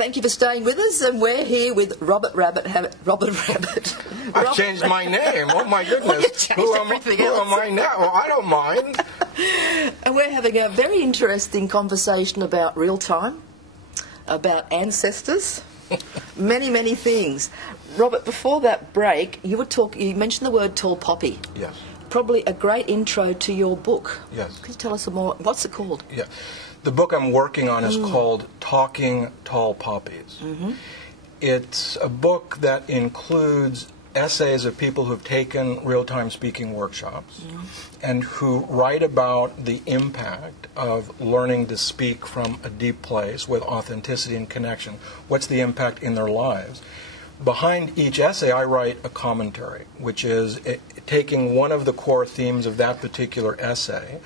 Thank you for staying with us, and we're here with Robert Rabbit. I've changed my name. Oh my goodness! Well, you changed everything else. Who am I now? Well, I don't mind. And we're having a very interesting conversation about real time, about ancestors, many things. Robert, before that break, you mentioned the word tall poppy. Yes. Probably a great intro to your book. Yes. Could you tell us some more? What's it called? Yeah. The book I'm working on is called Talking Tall Poppies. Mm-hmm. It's a book that includes essays of people who've taken real-time speaking workshops and who write about the impact of learning to speak from a deep place with authenticity and connection. What's the impact in their lives? Behind each essay, I write a commentary, which is taking one of the core themes of that particular essay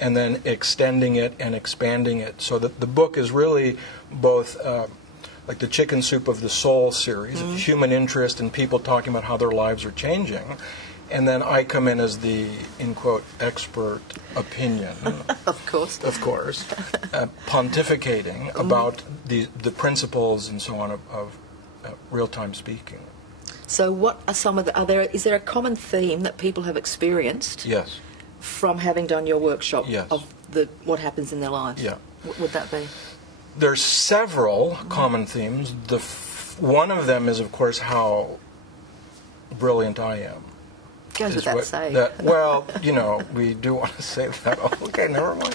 and then extending it and expanding it, so that the book is really both like the Chicken Soup of the Soul series, human interest and people talking about how their lives are changing, and then I come in as the, in quote, expert opinion. Of course, pontificating about the principles and so on of real-time speaking. So what are some of the, is there a common theme that people have experienced? Yes. From having done your workshop, yes, of what happens in their lives? Yeah. What would that be? There's several common themes. One of them is, of course, how brilliant I am. Goes without saying. Well, you know, we do want to say that. Okay, never mind.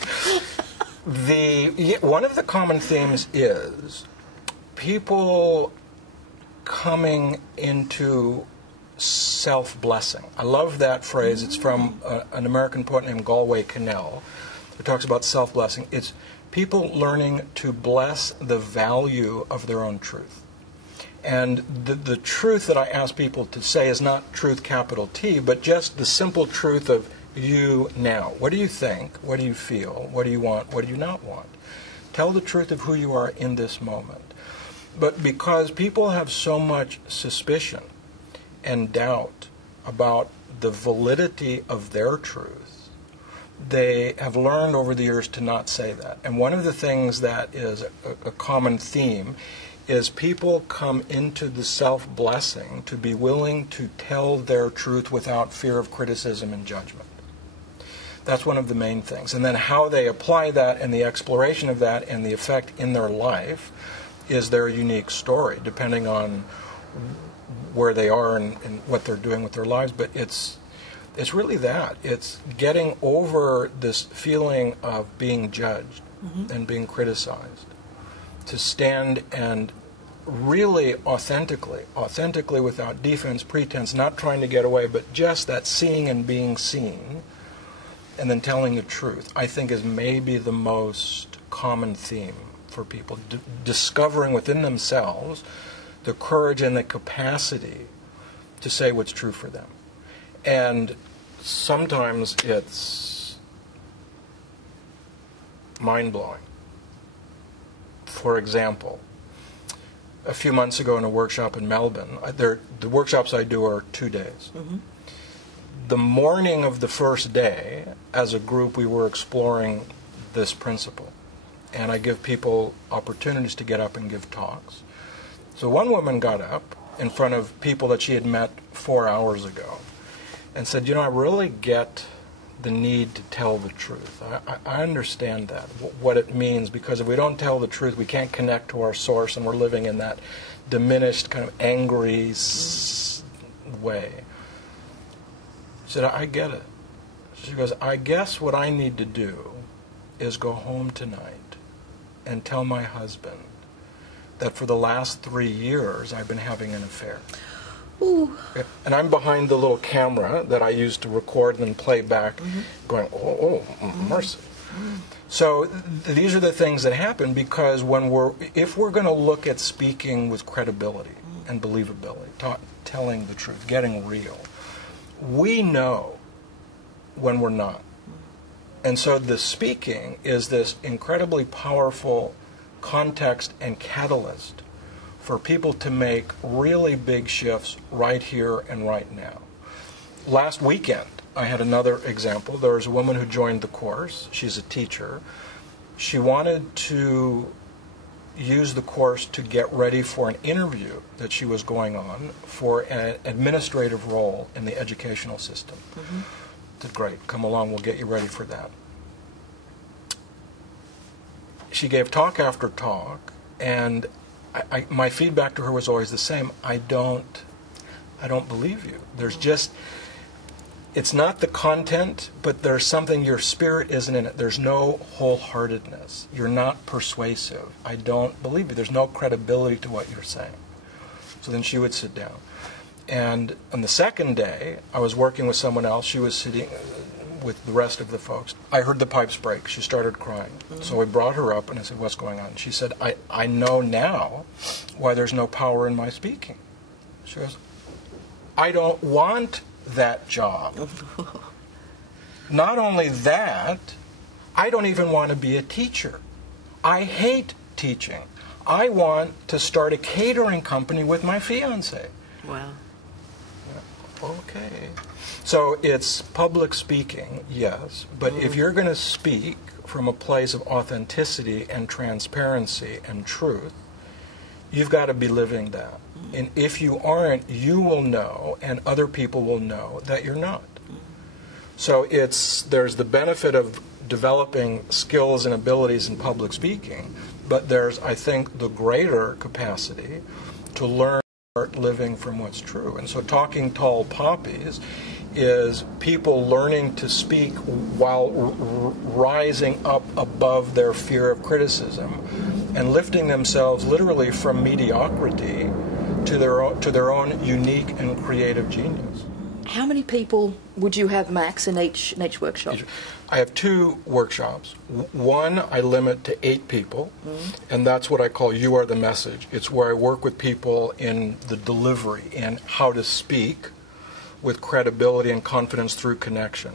One of the common themes is people coming into self-blessing. I love that phrase. It's from an American poet named Galway Kinnell, who talks about self-blessing. It's people learning to bless the value of their own truth. And the truth that I ask people to say is not truth capital T, but just the simple truth of you now. What do you think? What do you feel? What do you want? What do you not want? Tell the truth of who you are in this moment. But because people have so much suspicion and doubt about the validity of their truth, they have learned over the years to not say that. And one of the things that is a common theme is people come into the self-blessing to be willing to tell their truth without fear of criticism and judgment. That's one of the main things. And then how they apply that and the exploration of that and the effect in their life is their unique story, depending on where they are and what they're doing with their lives. But it's really that. It's getting over this feeling of being judged and being criticized, to stand and really authentically without defense, pretense, not trying to get away, but just that seeing and being seen, and then telling the truth, I think is maybe the most common theme for people, discovering within themselves the courage and the capacity to say what's true for them. And sometimes it's mind-blowing. For example, a few months ago in a workshop in Melbourne, the workshops I do are 2 days. The morning of the first day, as a group, we were exploring this principle. And I give people opportunities to get up and give talks. So one woman got up in front of people that she had met 4 hours ago and said, you know, I really get the need to tell the truth. I understand that, what it means, because if we don't tell the truth, we can't connect to our source, and we're living in that diminished, kind of angry way. She said, I get it. She goes, I guess what I need to do is go home tonight and tell my husband that for the last 3 years I've been having an affair. Ooh. And I'm behind the little camera that I use to record and then play back, going, mercy. So these are the things that happen because if we're going to look at speaking with credibility and believability, telling the truth, getting real, we know when we're not. And so the speaking is this incredibly powerful context and catalyst for people to make really big shifts right here and right now. Last weekend, I had another example. There was a woman who joined the course. She's a teacher. She wanted to use the course to get ready for an interview that she was going on for an administrative role in the educational system. Mm-hmm. I said, great, come along, we'll get you ready for that. She gave talk after talk, and my feedback to her was always the same. I don't believe you. There's just, it's not the content, but there's something, your spirit isn't in it. There's no wholeheartedness. You're not persuasive. I don't believe you. There's no credibility to what you're saying. So then she would sit down. And on the second day, I was working with someone else. She was sitting with the rest of the folks. I heard the pipes break. She started crying. Mm-hmm. So I brought her up and I said, what's going on? She said, I know now why there's no power in my speaking. She goes, I don't want that job. Not only that, I don't even want to be a teacher. I hate teaching. I want to start a catering company with my fiancé. Wow. Okay. So it's public speaking, yes, but if you're going to speak from a place of authenticity and transparency and truth, you've got to be living that. And if you aren't, you will know, and other people will know that you're not. So there's the benefit of developing skills and abilities in public speaking, but there's, I think, the greater capacity to learn living from what's true. And so Talking Tall Poppies is people learning to speak while rising up above their fear of criticism and lifting themselves literally from mediocrity to their own unique and creative genius. How many people would you have max in each workshop? I have 2 workshops. One I limit to 8 people, and that's what I call You Are the Message. It's where I work with people in the delivery and how to speak with credibility and confidence through connection.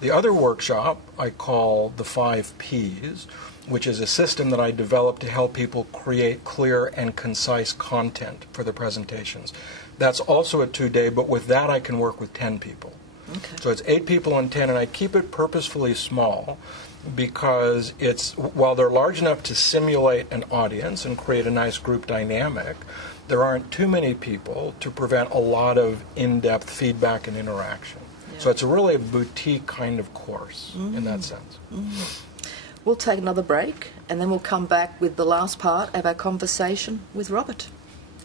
The other workshop I call the 5 Ps, which is a system that I developed to help people create clear and concise content for their presentations. That's also a 2-day, but with that I can work with 10 people. Okay. So it's 8 people and 10, and I keep it purposefully small because while they're large enough to simulate an audience and create a nice group dynamic, there aren't too many people to prevent a lot of in-depth feedback and interaction. Yeah. So it's really a boutique kind of course in that sense. We'll take another break, and then we'll come back with the last part of our conversation with Robert.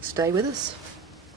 Stay with us.